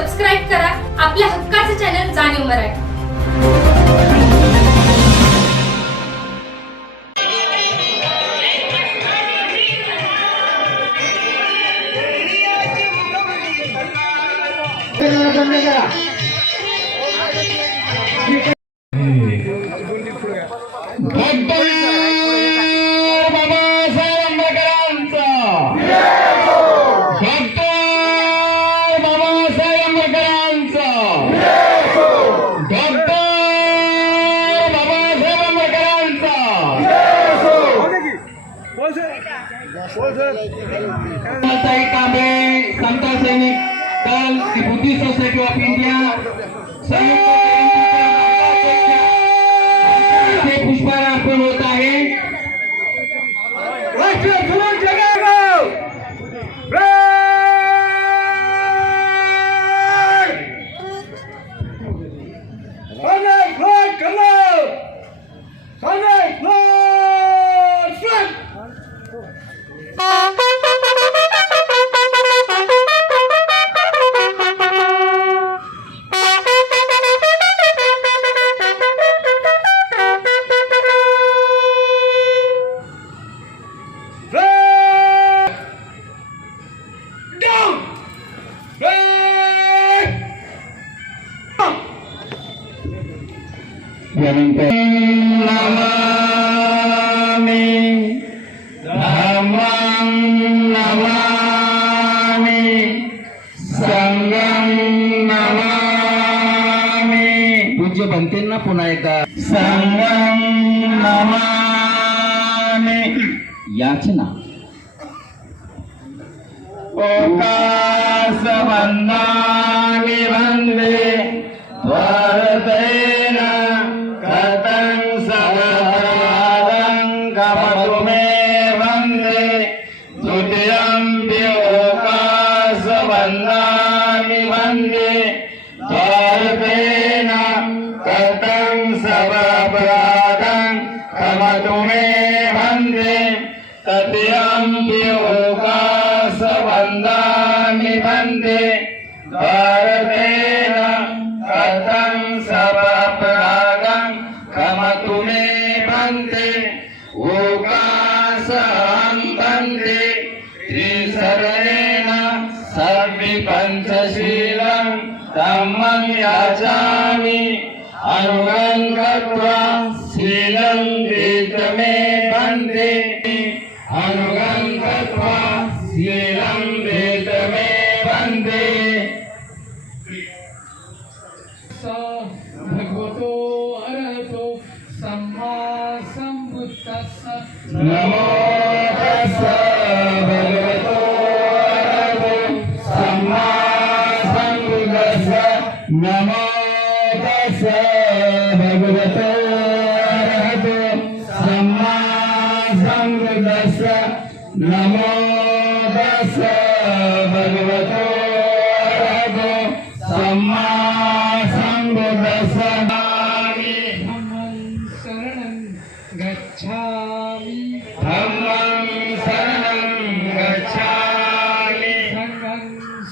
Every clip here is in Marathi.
सबस्क्राईब करा. आपल्या हक्काचं चॅनल जाणीव मराठी. કાંબે સમતા સૈનિક દળ શ્રી બુદ્ધિ સોસાયટી ઓફ ઇન્ડિયા સંયુક્ત पूज्य बनतील ना पुन्हा एकदा संगम नमामि। याचना ओकास वंदामि वन्दे। वन्दे त्रिसरणेन सर्वि पञ्चशीलं धम्मं याचामि। अनुगं गत्वा शीलं मे वन्दे अनुगं गत्वा शीलं मे वन्दे भगवतो अरहतो सम्मा सम्बुद्धस्स नमो नमो दस भगवतो अरहतो सम्मा शरणं गच्छामि धम्मं शरणं गच्छामि सङ्गं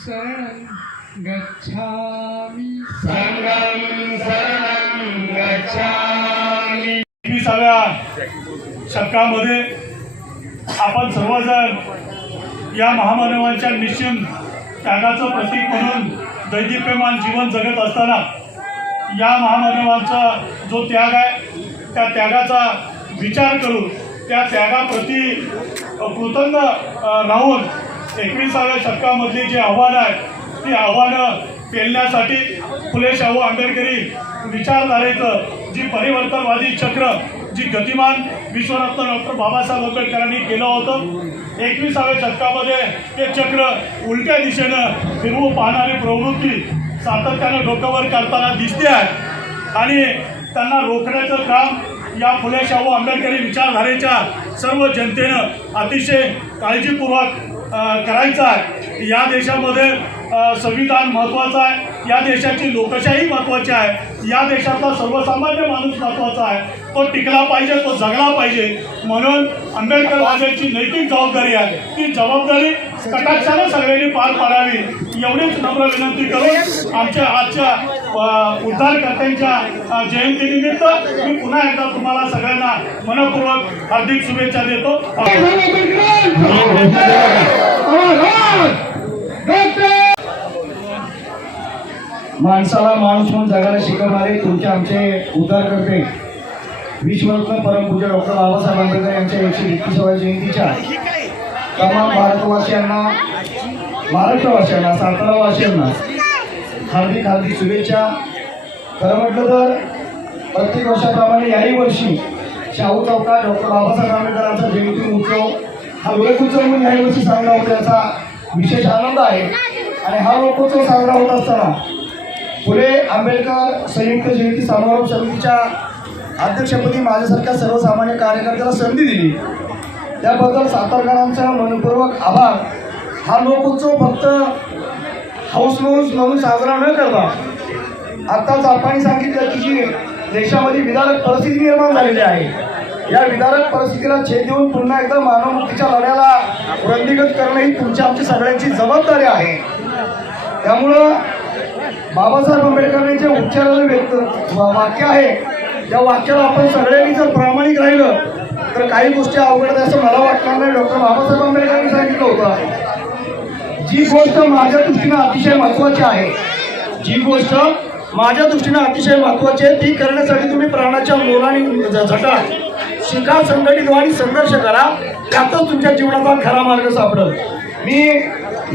शरणं गच्छामि संगम शरणं गच्छामि शतकामध्ये आपण सर्वजण या महामानवांच्या निश्चित त्यागाचं प्रतीक म्हणून दैदिप्यमान जीवन जगत असताना या महामानवांचा जो त्याग आहे त्या त्यागाचा विचार करून त्या त्यागाप्रती कृतज्ञ राहून एकविसाव्या शतकामधली जी आव्हानं आहेत ती आव्हानं पेलण्यासाठी फुले शाहू आंबेडकरी विचारधारेचं जी परिवर्तनवादी चक्र जी गतिमान विश्वरत्न डॉक्टर बाबासाहेब आंबेडकरांनी केलं होतं एकविसाव्या शतकामध्ये ते चक्र उलट्या दिशेनं फिरवू पाहणारी प्रवृत्ती सातत्यानं डोक्यावर करताना दिसते आहे. आणि त्यांना रोखण्याचं काम या फुले शाहू आंबेडकरी विचारधारेच्या सर्व जनतेनं अतिशय काळजीपूर्वक करायचं आहे. या देशामध्ये संविधान महत्त्वाचं आहे या देशाची लोकशाही महत्त्वाची आहे या देशातला सर्वसामान्य माणूस महत्त्वाचा आहे तो टिकला पाहिजे तो जगला पाहिजे म्हणून आंबेडकर वाद्याची नैतिक जबाबदारी आहे ती जबाबदारी कटाक्षानं सगळ्यांनी पार पाडावी एवढीच नम्र विनंती करून आमच्या आजच्या उद्धारकर्त्यांच्या जयंतीनिमित्त मी पुन्हा एकदा तुम्हाला सगळ्यांना मनपूर्वक हार्दिक शुभेच्छा देतो माणसाला माणूस म्हणून जगायला शिकवणारे तुमचे आमचे उद्धार करते विश्वरत्न परमपूज्य डॉक्टर बाबासाहेब आंबेडकर यांच्या एकशे एकतीसाव्या जयंतीच्या तमाम भारतवासियांना महाराष्ट्रवासियांना सातारावासियांना हार्दिक हार्दिक शुभेच्छा. खरं म्हटलं तर प्रत्येक वर्षाप्रमाणे याही वर्षी शाहू चौकात डॉक्टर बाबासाहेब आंबेडकरांचा जयंती उत्सव हा लोकोत्सव म्हणून याही वर्षी साजरा होत याचा विशेष आनंद आहे. आणि हा लोकोत्सव साजरा होत असताना फुले आंबेडकर संयुक्त जयंती समारोप समितीच्या अध्यक्षपदी माझ्यासारख्या सर्वसामान्य कार्यकर्त्याला संधी दिली. त्याबद्दल सातारकरांचा मनपूर्वक आभार. हा लोकोत्सव फक्त हाऊस माऊस म्हणून साजरा न करता आत्ताच आपण सांगितलं की जी देशामध्ये विदारक परिस्थिती निर्माण झालेली आहे या विधारक परिस्थितीला छेद देऊन पुन्हा एकदा मानवमुक्तीच्या लढ्याला वृद्धिगत करणं ही तुमच्या आमची सगळ्यांची जबाबदारी आहे. त्यामुळं बाबासाहेब आंबेडकरांनी जे व्यक्त वाक्य आहे. त्या वाक्याला आपण सगळ्यांनी जर प्रामाणिक राहिलं तर काही गोष्टी अवघड असं मला वाटणार नाही. डॉक्टर बाबासाहेब आंबेडकरांनी सांगितलं होतं. जी गोष्ट माझ्या दृष्टीनं अतिशय महत्त्वाची आहे जी गोष्ट माझ्या दृष्टीनं अतिशय महत्त्वाची आहे ती करण्यासाठी तुम्ही प्राणाच्या मोलाने झटा शिका संघटित व्हा आणि संघर्ष करा त्यातच तुमच्या जीवनाचा खरा मार्ग सापडल. मी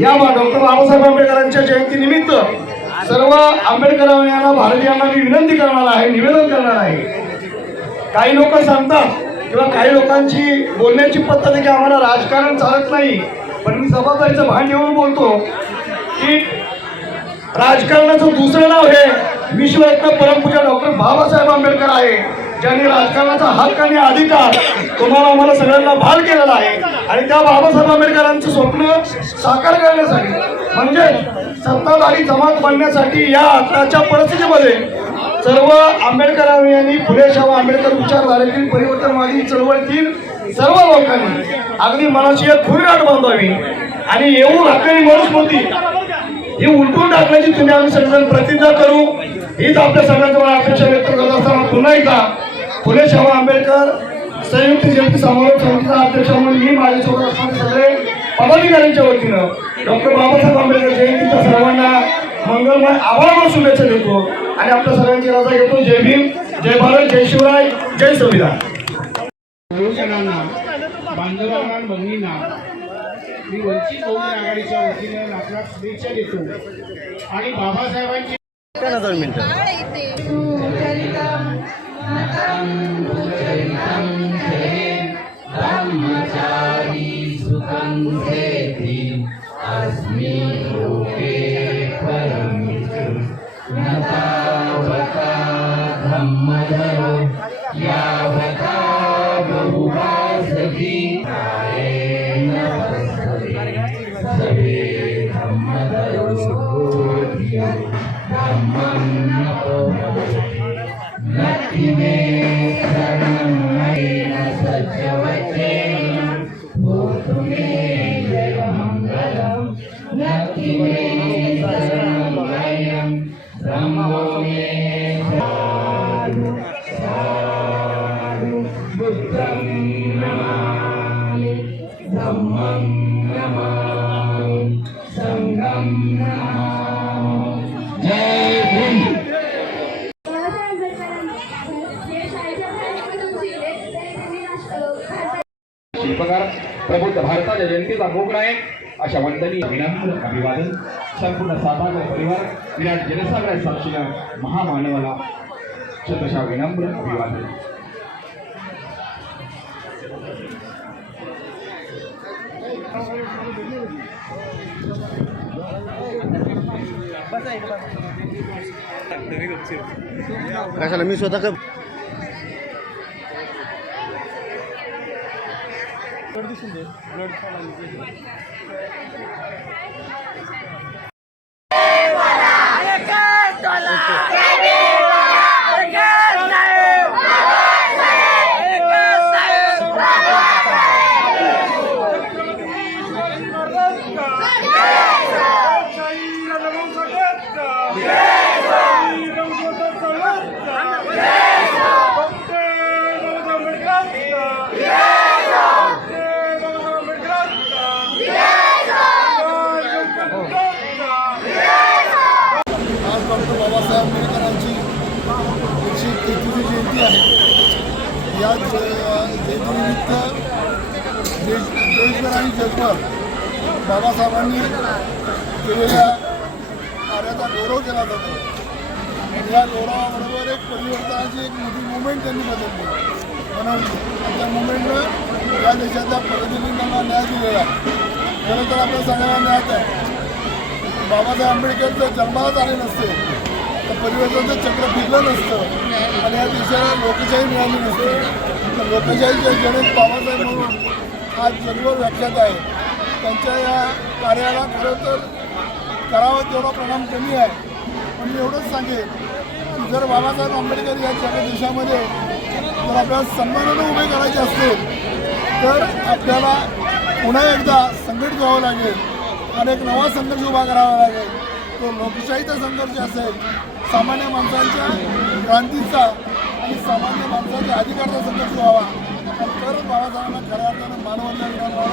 या डॉक्टर बाबासाहेब आंबेडकरांच्या जयंतीनिमित्त सर्व आंबेडकरांना भारतीयांना मी विनंती करणार आहे निवेदन करणार आहे. काही लोक सांगतात किंवा काही लोकांची बोलण्याची पद्धत आहे की आम्हाला राजकारण चालत नाही पण मी जबाबदारीचं भान ठेवून बोलतो की राजकारणाचं दुसरं नाव हे विश्वरत्न परमपूजा डॉक्टर बाबासाहेब आंबेडकर आहे ज्यांनी राजकारणाचा हक्क आणि अधिकार तुम्हाला आम्हाला सगळ्यांना भाल केलेला आहे. आणि त्या बाबासाहेब आंबेडकरांचं स्वप्न साकार करण्यासाठी म्हणजे सत्ताधारी जमात बनण्यासाठी या आताच्या परिस्थितीमध्ये सर्व आंबेडकरांनी फुले शाहू आंबेडकर विचारधारेतील परिवर्तनवादी चळवळीतील सर्व लोकांनी अगदी मनाची एक खुरगाट बांधावी. आणि येऊ हक्कानी मनुस्मृती ही उलटून टाकण्याची तुम्ही आम्ही सगळेजण प्रतिज्ञा करू. हीच आपल्या सगळ्यांच्या अपेक्षा व्यक्त करत असताना पुन्हा एकदा फुले शाहू आंबेडकर संयुक्त जयंती समारोप समितीचा अध्यक्ष म्हणून मी माझ्यासोबत असणारे सगळे पदाधिकाऱ्यांच्या वतीनं डॉक्टर बाबासाहेब आंबेडकर जयंतीच्या सर्वांना मंगलमय आभार शुभेच्छा देतो. आणि आपल्या सर्वांची रजा घेतो. जय भीम जय भारत जय शिवराय जय संविधान. बांधवांना मी वंचित बहुजन आघाडीच्या वतीने लाख शुभेच्छा देतो. आणि बाबासाहेबांची धर्मचारी सुखं शिल्पकार प्रबुद्ध भारताच्या जनतेचा मोगरा आहे. अशा वंदनीय विनम्र अभिवादन संपूर्ण साधारण परिवार विराट जनसागरात साक्षीला महामानवाला शतशा विनम्र अभिवादन. कशाला मी स्वतः ब्लड दिसून दे ब्लड आज अ, जयंतीनिमित्त देश देशभर आणि जगभर बाबासाहेबांनी केलेल्या कार्याचा गौरव केला जातो या गौरवाबरोबर एक परिवर्तनाची एक मोठी मुवमेंट त्यांनी बदलली म्हणून त्या मुवमेंटनं या देशाच्या प्रगतीने न्याय दिलेला खरं तर आपल्या सगळ्यांना न्याय आहे बाबासाहेब आंबेडकरचं जर जन्मालाच आले नसते परिवर्तनाचं चक्र फिरलं नसतं. आणि या देशाला लोकशाही मिळाली नसते. तर लोकशाहीचे जनक बाबासाहेब म्हणून आज जगभर व्याख्यात आहे. त्यांच्या या कार्याला खरं तर करावा तेवढा प्रमाण कमी आहे. पण मी एवढंच सांगेन की जर बाबासाहेब आंबेडकर या जग देशामध्ये जर आपल्याला सन्मानानं उभे करायचे असतील तर आपल्याला पुन्हा एकदा संघटित व्हावं लागेल. आणि एक नवा संघर्ष उभा करावा लागेल. तो लोकशाहीचा संघर्ष असेल सामान्य माणसांच्या क्रांतीचा आणि सामान्य माणसाच्या अधिकाराचा संघर्ष व्हावा. आणि तरच बाबासाहेबांना खऱ्या अर्थानं मानवंदना निर्माण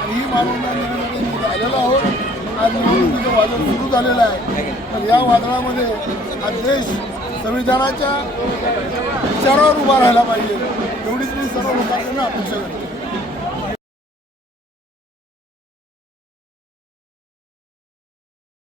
आणि ही मानवंदना देण्यासाठी मी आलेलो आहोत. आज निवडणुकीचं वादळ सुरू झालेलं आहे. तर या वादळामध्ये हा देश संविधानाच्या विचारावर उभा राहायला पाहिजे. एवढीच मी सर्व लोकांना अपेक्षा करतो.